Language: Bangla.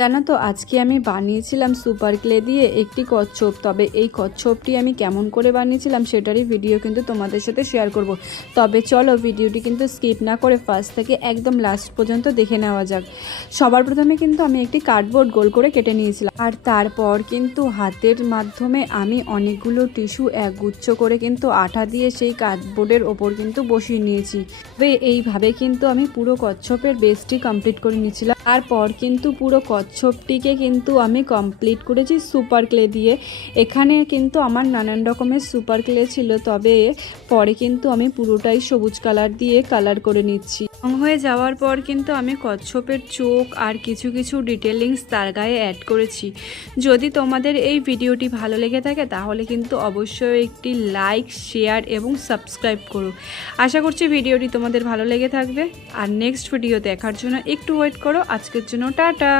জানো তো আজকে আমি বানিয়েছিলাম সুপার ক্লে দিয়ে একটি কচ্ছপ। তবে এই কচ্ছপটি আমি কেমন করে বানিয়েছিলাম সেটারই ভিডিও কিন্তু তোমাদের সাথে শেয়ার করব। তবে চলো ভিডিওটি কিন্তু স্কিপ না করে ফার্স্ট থেকে একদম লাস্ট পর্যন্ত দেখে নেওয়া যাক। সবার প্রথমে কিন্তু আমি একটি কার্ডবোর্ড গোল করে কেটে নিয়েছিলাম, আর তারপর কিন্তু হাতের মাধ্যমে আমি অনেকগুলো টিস্যু একগুচ্ছ করে কিন্তু আঠা দিয়ে সেই কার্ডবোর্ডের ওপর কিন্তু বসিয়ে নিয়েছি। তবে এইভাবে কিন্তু আমি পুরো কচ্ছপের বেসটি কমপ্লিট করে নিয়েছিলাম। তারপর কিন্তু পুরো কচ্ছপটিকে কিন্তু আমি কমপ্লিট করেছি সুপার ক্লে দিয়ে। এখানে কিন্তু আমার নানান রকমের সুপার ক্লে ছিল, তবে পরে কিন্তু আমি পুরোটাই সবুজ কালার দিয়ে কালার করে নিচ্ছি। রং হয়ে যাওয়ার পর কিন্তু আমি কচ্ছপের চোখ আর কিছু কিছু ডিটেলিংস তার গায়ে অ্যাড করেছি। যদি তোমাদের এই ভিডিওটি ভালো লেগে থাকে তাহলে কিন্তু অবশ্যই একটি লাইক, শেয়ার এবং সাবস্ক্রাইব করো। আশা করছি ভিডিওটি তোমাদের ভালো লেগে থাকবে। আর নেক্সট ভিডিও দেখার জন্য একটু ওয়েট করো। আজকের জন্য টাটা।